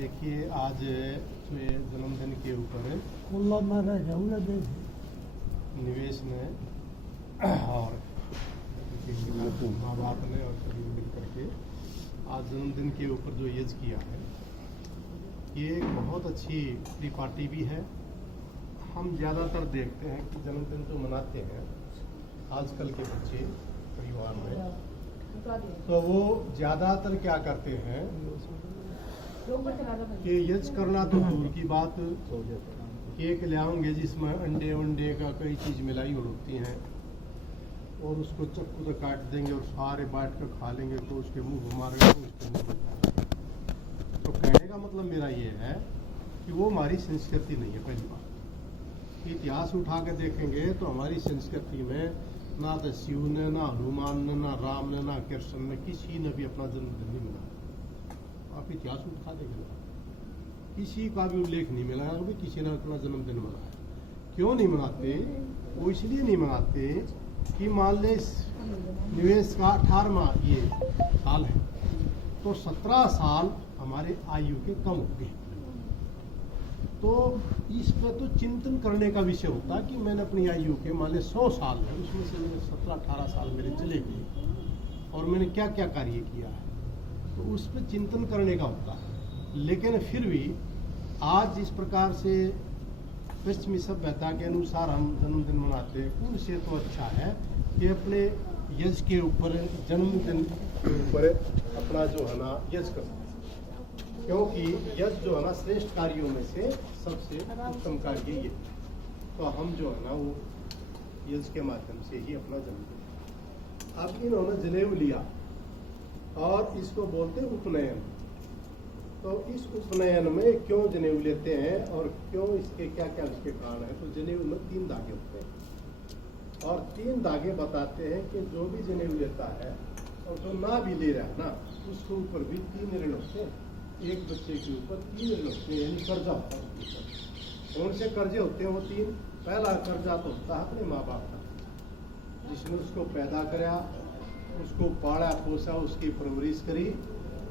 देखिए आज जन्मदिन के ऊपर निवेश ने और माँ बाप ने और सभी मिल करके आज जन्मदिन के ऊपर जो यज्ञ किया है, ये एक बहुत अच्छी पार्टी भी है। हम ज़्यादातर देखते हैं कि जन्मदिन जो मनाते हैं आजकल के बच्चे परिवार में, तो वो ज़्यादातर क्या करते हैं कि यज्ञ करना तो दूर की बात, केक ले आएंगे जिसमें अंडे वंडे का कई चीज़ मिलाई होती हैं और उसको चक्कू से काट देंगे और सारे बांट कर खा लेंगे, तो उसके मुंह मारेंगे तो उसके मुंह में। तो कहने का मतलब मेरा ये है कि वो हमारी संस्कृति नहीं है। पहली बात, इतिहास उठा के देखेंगे तो हमारी संस्कृति में ना तो शिव ने, ना हनुमान ने, ना राम ने, ना कृष्ण ने, किसी ने भी अपना जन्मदिन नहीं मनाया। आप इतिहास उठा देंगे, किसी का भी उल्लेख नहीं मिला है किसी ने अपना जन्मदिन मनाया। क्यों नहीं मनाते? वो इसलिए नहीं मनाते कि मान ले निवेश का 18वां ये साल है, तो 17 साल हमारे आयु के कम हो गए। तो इस पर तो चिंतन करने का विषय होता है कि मैंने अपनी आयु के मान ले 100 साल है, उसमें से मैंने 17-18 साल मेरे चले गए और मैंने क्या क्या कार्य किया है, तो उस पर चिंतन करने का होता है। लेकिन फिर भी आज जिस प्रकार से पश्चिमी सभ्यता के अनुसार हम जन्मदिन मनाते हैं, उनसे तो अच्छा है कि अपने यज्ञ के ऊपर, जन्मदिन के ऊपर अपना जो है ना यज्ञ कर, क्योंकि यज्ञ जो है ना श्रेष्ठ कार्यों में से सबसे उत्तम कार्य ये। तो हम जो है ना वो यज्ञ के माध्यम से ही अपना जन्मदिन, अब इन्होंने जनेऊ लिया और इसको बोलते उपनयन। तो इस उपनयन में क्यों जनेऊ लेते हैं और क्यों इसके क्या क्या इसके कारण है? तो जनेऊ में 3 धागे होते हैं और 3 धागे बताते हैं कि जो भी जनेऊ लेता है और जो ना भी ले रहा है ना, उसके ऊपर भी 3 ऋण होते हैं। एक बच्चे के ऊपर 3 ऋण होते हैं, यानी कर्जा होता है। कौन से कर्जे होते हैं वो 3? पहला कर्जा तो होता है अपने माँ बाप का, जिसने उसको पैदा कराया, उसको पाला पोसा, उसकी परवरिश करी,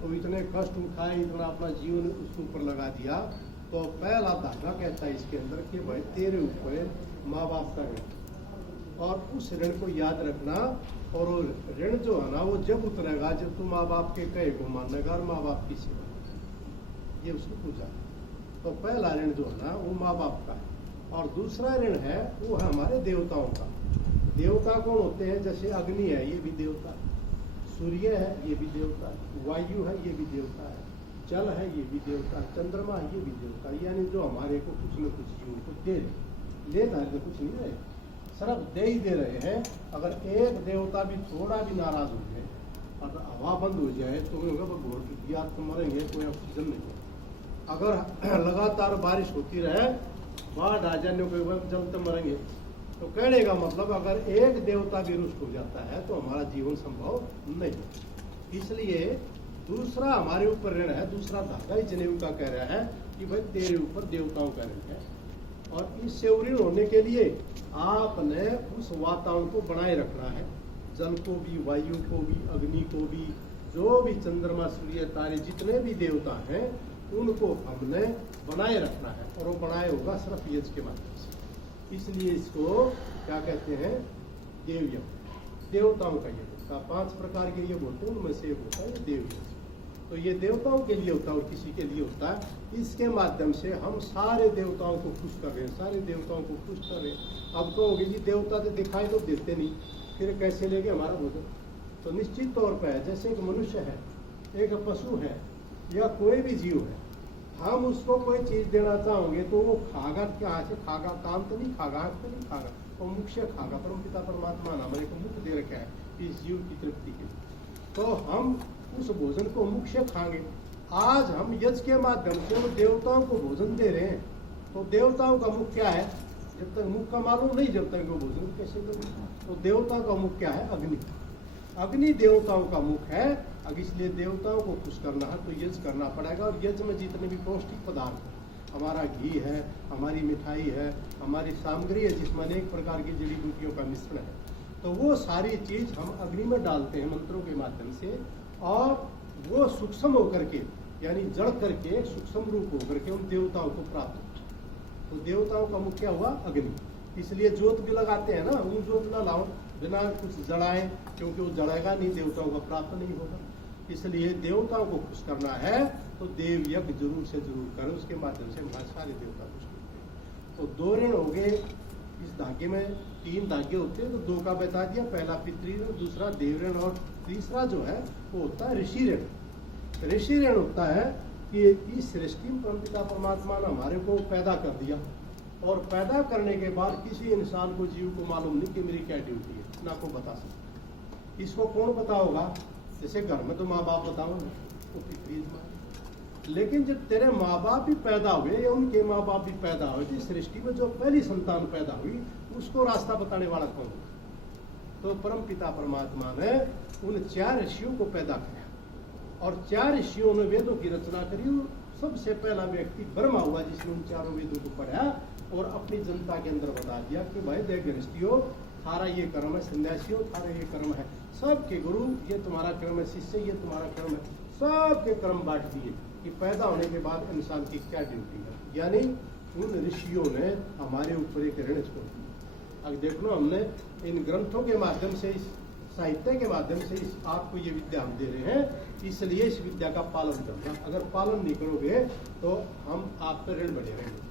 तो इतने कष्ट उठाए, इतना अपना जीवन उसके ऊपर लगा दिया। तो पहला धागा कहता है इसके अंदर कि भाई तेरे ऊपर माँ बाप का ऋण, और उस ऋण को याद रखना। और ऋण जो है ना वो जब उतरेगा जब तू माँ बाप के कहे को मानेगा और माँ बाप की सेवा, ये उसको पूजा। तो पहला ऋण जो है ना वो माँ बाप का है। और दूसरा ऋण है वो है हमारे देवताओं का। देवता कौन होते हैं? जैसे अग्नि है, ये भी देवता है, सूर्य है, ये भी देवता है, वायु है, ये भी देवता है, जल है, ये भी देवता है, चंद्रमा है, ये भी देवता है। यानी जो हमारे को कुछ न कुछ जीवों को दे ले तो कुछ नहीं रहे, सिर्फ दे ही दे रहे हैं। अगर एक देवता भी थोड़ा भी नाराज हो जाए, अगर हवा बंद हो जाए तो घोर दिया तो मरेंगे, कोई ऑक्सीजन नहीं है। अगर लगातार बारिश होती रहे, बाढ़ आ जाने के बाद जलते मरेंगे। तो कहने का मतलब अगर एक देवता भी रुष्ट हो जाता है तो हमारा जीवन संभव नहीं। इसलिए दूसरा हमारे ऊपर ऋण है, दूसरा धागा ही जनेऊ का कह रहा है कि भाई तेरे ऊपर देवताओं का ऋण है। और इससे ऋण होने के लिए आपने उस वातावरण को बनाए रखना है, जल को भी, वायु को भी, अग्नि को भी, जो भी चंद्रमा सूर्य तारे जितने भी देवता हैं उनको हमने बनाए रखना है। और वो बनाए होगा सिर्फ यज्ञ के माध्यम से। इसलिए इसको क्या कहते हैं? देवयज्ञ, देवताओं का यज्ञ। 5 प्रकार के यज्ञ होते हैं, उनमें से एक होता है देवयज्ञ। तो ये देवताओं के लिए होता है और किसी के लिए होता है। इसके माध्यम से हम सारे देवताओं को खुश कर रहे हैं, सारे देवताओं को खुश कर रहे हैं। अब कहोगे जी देवता तो दिखाई तो देते नहीं, फिर कैसे लेंगे हमारा भोजन? तो निश्चित तौर पर है, जैसे एक मनुष्य है, एक पशु है या कोई भी जीव है, हम उसको कोई चीज देना चाहोगे तो वो खागा, क्या से खागा? काम तो नहीं खागा, आँख तो नहीं खागा, वो मुख से खागा। परमपिता परमात्मा ने हमारे को मुख दे रखा है इस जीव की तृप्ति के, तो हम उस भोजन को मुख से खाएंगे। आज हम यज्ञ के माध्यम से उन देवताओं को भोजन दे रहे हैं। तो देवताओं का मुख क्या है? जब तक मुख का मालूम नहीं, जब तक वो भोजन कैसे करेंगे? तो देवताओं का मुख क्या है? अग्नि। अग्नि देवताओं का मुख है। अब इसलिए देवताओं को खुश करना है तो यज्ञ करना पड़ेगा। और यज्ञ में जितने भी पौष्टिक पदार्थ हैं, हमारा घी है, हमारी मिठाई है, हमारी सामग्री है जिसमें अनेक प्रकार की जड़ी बूटियों का मिश्रण है, तो वो सारी चीज हम अग्नि में डालते हैं मंत्रों के माध्यम से। और वो सूक्ष्म होकर के यानी जड़ करके सूक्ष्म रूप होकर के उन देवताओं को प्राप्त होता। तो देवताओं का मुख्य हुआ अग्नि, इसलिए जोत भी लगाते हैं ना, उन जोत ना लाओ बिना कुछ जलाए, क्योंकि वो जलाएगा नहीं, देवताओं का प्राप्त नहीं होगा। इसलिए देवताओं को खुश करना है तो देव यज्ञ जरूर से जरूर करें, उसके माध्यम से हमारे सारे देवता खुश होते हैं। तो 2 ऋण हो गए इस धागे में, 3 धागे होते हैं, तो 2 का बता दिया, पहला पितृ ऋण, दूसरा देव ऋण, और तीसरा जो है वो होता है ऋषि ऋण। ऋषि ऋण होता है कि इस सृष्टि में परमपिता परमात्मा ने हमारे को पैदा कर दिया, और पैदा करने के बाद किसी इंसान को, जीव को मालूम नहीं कि मेरी क्या ड्यूटी है, ना को बता सकता। इसको कौन पता होगा? जैसे घर में तो माँ बाप बताओ ना, वो पितृ माँ, लेकिन जब तेरे माँ बाप भी पैदा हुए या उनके माँ बाप भी पैदा हुए, तो सृष्टि में जो पहली संतान पैदा हुई उसको रास्ता बताने वाला कौन? तो परम पिता परमात्मा ने उन 4 ऋषियों को पैदा किया, और 4 ऋषियों ने वेदों की रचना करी। सबसे पहला व्यक्ति ब्रह्मा हुआ, जिसने उन 4 वेदों को पढ़ा और अपनी जनता के अंदर बता दिया कि भाई देख गृहस्थियों, थारा ये कर्म है, सन्यासियों थारा ये कर्म है, सबके गुरु ये तुम्हारा कर्म है, शिष्य ये तुम्हारा कर्म है, सबके कर्म बांट दिए कि पैदा होने के बाद इंसान की क्या ड्यूटी है। यानी उन ऋषियों ने हमारे ऊपर एक ऋण छोड़ दिया। अब देख लो, हमने इन ग्रंथों के माध्यम से, इस साहित्य के माध्यम से इस आपको ये विद्या हम दे रहे हैं, इसलिए इस विद्या का पालन करना। अगर पालन नहीं करोगे तो हम आप पर ऋण बढ़े रहेंगे।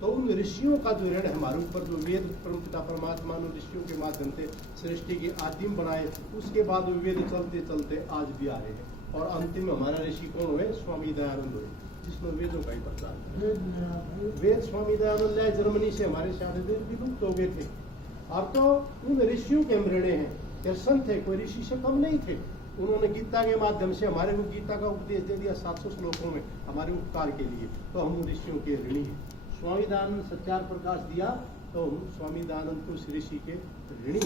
तो उन ऋषियों का जो ऋण हमारे ऊपर, जो वेद परमपिता परमात्मा ने ऋषियों के माध्यम से सृष्टि की आदिम बनाए, उसके बाद वो वेद चलते चलते आज भी आ रहे हैं। और अंतिम हमारा ऋषि कौन हुए? स्वामी दयानंद हुए, जिसमें वेदों का ही प्रचार। वेद स्वामी दयानंद आए जर्मनी से, हमारे सारे वेद विलुप्त हो गए थे। अब तो उन ऋषियों के हम ऋणी हैं। कृष्ण थे, कोई ऋषि से कम नहीं थे। उन्होंने गीता के माध्यम से हमारे को गीता का उपदेश दे दिया 700 श्लोकों में हमारे उपकार के लिए, तो हम उन ऋषियों के ऋणी हैं। स्वामी दयानंद सच्चार प्रकाश दिया तो हम स्वामी दयानंद को उस ऋषि के ऋणी।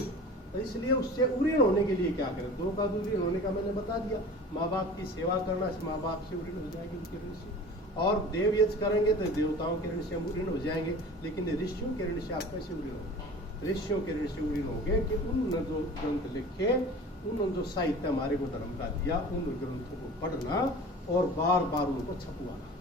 तो इसलिए उससे उऋण होने के लिए क्या करें? 2 का उऋण होने का मैंने बता दिया। माँ बाप की सेवा करना से माँ बाप से उऋण हो जाएंगे, उनके ऋण से। और देव यज्ञ करेंगे तो देवताओं के ऋण से हम उऋण हो जाएंगे, लेकिन ऋषियों के ऋण से आप कैसे उऋण होंगे? ऋषियों के ऋण से उऋण होंगे कि उन्होंने जो ग्रंथ लिखे, उन्होंने जो साहित्य हमारे को धर्म का दिया, उन ग्रंथों को पढ़ना और बार बार उनको छपवाना।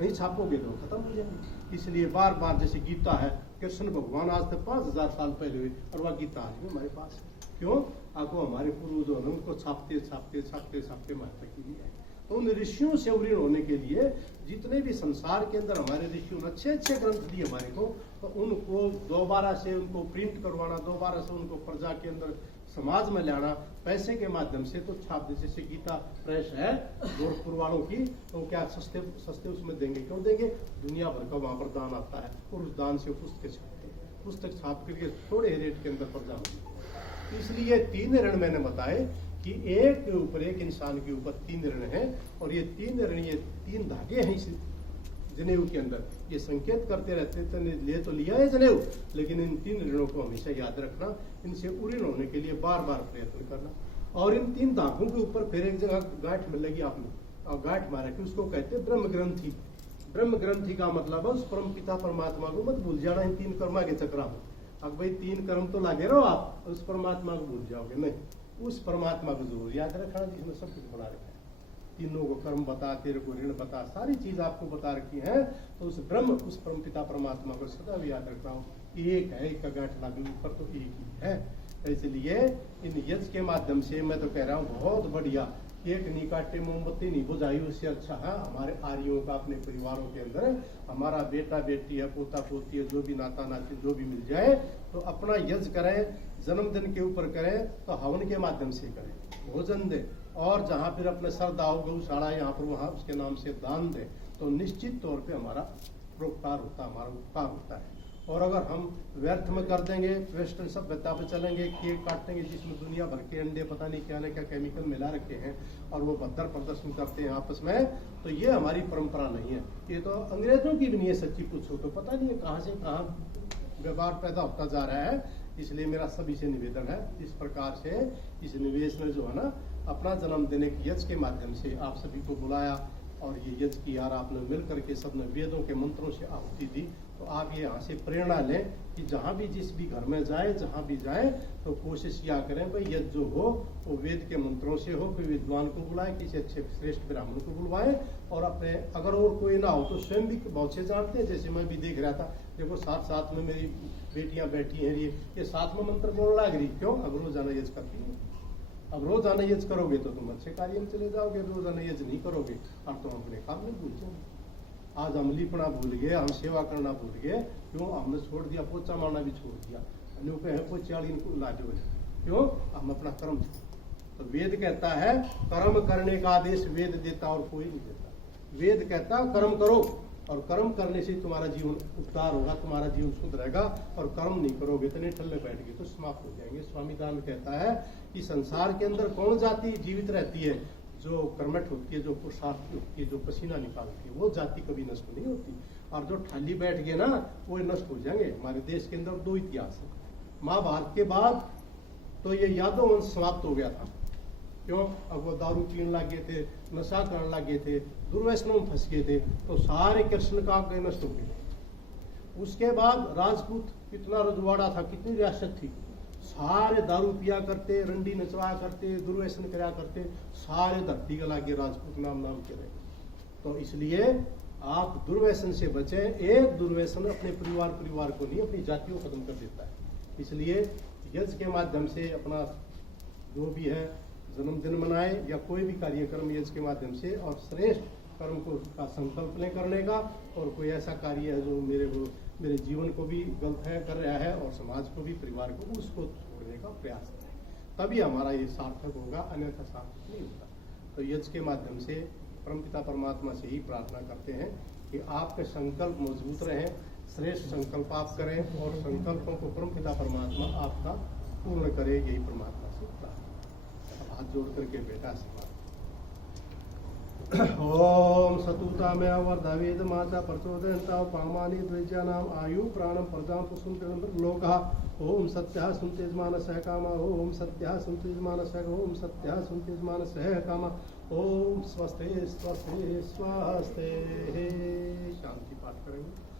नहीं छापोगे तो खत्म हो जाएंगे। इसलिए बार बार, जैसे गीता है, कृष्ण भगवान आज तक 5000 साल पहले हुए और वह गीता आज भी हमारे पास है। क्यों? आपको हमारे पूर्वजों ने उनको छापते छापते छापते छापते महत्व की है। तो उन ऋषियों से उऋण होने के लिए जितने भी संसार के अंदर हमारे ऋषियों ने अच्छे अच्छे ग्रंथ दिए हमारे को, तो उनको दोबारा से उनको प्रिंट करवाना, दोबारा से उनको प्रजा के अंदर समाज में लाना, पैसे के माध्यम से तो छाप दे। जैसे गीता प्रेस है गोरखपुर वालों की, तो क्या सस्ते सस्ते उसमें देंगे? क्यों देंगे? दुनिया भर का वहाँ पर दान आता है और उस दान से पुस्तकें छापते हैं, पुस्तक छाप करके थोड़े रेट के अंदर प्रजा होती है। इसलिए 3 ऋण मैंने बताए कि एक के ऊपर, एक इंसान के ऊपर 3 ऋण है, और ये 3 ऋण, ये 3 धागे हैं इस जनेऊ के अंदर। ये संकेत करते रहते थे, ले तो लिया है जनेऊ, लेकिन इन 3 ऋणों को हमेशा याद रखना, इनसे उऋण होने के लिए बार बार प्रयत्न करना। और इन 3 धागों के ऊपर फिर एक जगह गांठ मिलेगी आपने, और गांठ मारा कि उसको कहते हैं ब्रह्म ग्रंथि। ब्रह्म ग्रंथि का मतलब है उस परम पिता परमात्मा को मत भूल जाना इन 3 कर्मा के चक्रा में। अब भाई 3 कर्म तो लागे रहो आप, उस परमात्मा को भूल जाओगे नहीं, उस परमात्मा को जरूर याद रखना जिसने सब कुछ बना रखा है। तीनों को कर्म बता, तेरे को ऋण बता, सारी चीज आपको बता रखी है। तो उस ब्रह्म, उस परम पिता परमात्मा को सदा भी याद रखना हो। एक है, एक का गांठ लागे ऊपर तो एक ही है। इसलिए इन यज्ञ के माध्यम से मैं तो कह रहा हूँ बहुत बढ़िया, केक नहीं काटे, मोमबत्ती नहीं बुझाई, उससे अच्छा है हमारे आर्यों का अपने परिवारों के अंदर हमारा बेटा बेटी है, पोता पोती है, जो भी नाता नाती जो भी मिल जाए, तो अपना यज्ञ करें, जन्मदिन के ऊपर करें तो हवन के माध्यम से करें, भोजन दे, और जहाँ फिर अपने श्रद्धा हो गौशाला यहाँ पर वहाँ उसके नाम से दान दे, तो निश्चित तौर पे हमारा परोपकार होता है, हमारा उपकार होता है। और अगर हम व्यर्थ में कर देंगे, वेस्टर्न सभ्यता पे चलेंगे, केक काटेंगे जिसमें दुनिया भर के अंडे पता नहीं क्या क्या केमिकल मिला रखे हैं, और वो भद्दर प्रदर्शन करते हैं आपस में, तो ये हमारी परंपरा नहीं है। ये तो अंग्रेजों की भी नहीं है, सच्ची पूछो तो पता नहीं है कहाँ से कहाँ व्यवहार पैदा होता जा रहा है। इसलिए मेरा सभी से निवेदन है, इस प्रकार से इस निवेश में जो है ना, अपना जन्मदिन एक यज्ञ के माध्यम से आप सभी को बुलाया, और ये यज्ञ की यार आपने मिल करके सबने वेदों के मंत्रों से आहुति दी, तो आप ये यहाँ से प्रेरणा लें कि जहाँ भी जिस भी घर में जाए, जहाँ भी जाए, तो कोशिश किया करें भाई यज्ञ जो हो वो वेद के मंत्रों से हो। कोई विद्वान को बुलाए, किसी अच्छे श्रेष्ठ ब्राह्मण को बुलवाए, और अपने अगर और कोई ना हो तो स्वयं भी बहुत से जानते हैं। जैसे मैं भी देख रहा था, देखो साथ साथ में मेरी बेटियां बैठी हैं, ये साथ में मंत्र बोलने लग रही, क्यों? अब रोजाना यज्ञ करती है। अब रोजाना यज्ञ करोगे तो तुम अच्छे कार्य में चले जाओगे, रोजाना यज्ञ नहीं करोगे और तुम अपने काम में भूल जाओगे। आज हम लिपना भूल गए, हम सेवा करना भूल गए, क्यों? हमने छोड़ दिया, पोचा मारना भी छोड़ दिया। लोग है पोचाली इनको लाजो, क्यों? हम अपना कर्म छोड़। तो वेद कहता है कर्म करने का आदेश वेद देता और कोई नहीं देता। वेद कहता कर्म करो, और कर्म करने से तुम्हारा जीवन उद्धार होगा, तुम्हारा जीवन सुधरेगा। और कर्म नहीं करोगे तो निठल्ले बैठ गए तो समाप्त हो जाएंगे। स्वामी दान कहता है कि संसार के अंदर कौन जाति जीवित रहती है? जो कर्मठ होती है, जो पुरुषार्थ होती है, जो पसीना निकालती है, वो जाति कभी नष्ट नहीं होती। और जो ठाली बैठ गए ना, वो नष्ट हो जाएंगे। हमारे देश के अंदर दो इतिहास है। महाभारत के बाद तो ये यादव वंश समाप्त हो गया था, क्यों? अब वो दारू पीने लगे थे, नशा करने लगे थे, दुर्व्यसनों में फंस गए थे, तो सारे कृष्ण का नष्ट हो गए। उसके बाद राजपूत इतना रजवाड़ा था, कितनी रियासत थी, सारे दारू पिया करते, रंडी नचवाया करते, दुर्व्यसन कराया करते, सारे धरती के लागे राजपूत नाम के रहे। तो इसलिए आप दुर्व्यसन से बचें। एक दुर्व्यसन अपने परिवार को नहीं, अपनी जाति को खत्म कर देता है। इसलिए यज्ञ के माध्यम से अपना जो भी है जन्मदिन मनाए या कोई भी कार्यक्रम यज्ञ के माध्यम से, और श्रेष्ठ कर्म को का संकल्प लें करने का। और कोई ऐसा कार्य है जो मेरे जीवन को भी गलत है कर रहा है, और समाज को भी, परिवार को, उसको छोड़ने का प्रयास करें, तभी हमारा ये सार्थक होगा, अन्यथा सार्थक नहीं होगा। तो यज्ञ के माध्यम से परमपिता परमात्मा से ही प्रार्थना करते हैं कि आपके संकल्प मजबूत रहें, श्रेष्ठ संकल्प आप करें, और संकल्पों को परमपिता परमात्मा आपका पूर्ण करे, यही परमात्मा से प्रार्थना। हाथ जोड़ करके बेटा से ओम सतुता में वर्धवेद माता प्रचोदयन्ता पामानि द्विजानाम आयु प्राणम प्रजाम पुष्पम लोका। ओम सत्यः सुन्तेजमानसः कामा। ओम सत्यः सुन्तेजमानसः। ओम सत्यः सुन्तेजमानसः कामा। ओम स्वस्ते स्वस्ते स्वस्ते। शांति पाठ करेंगे।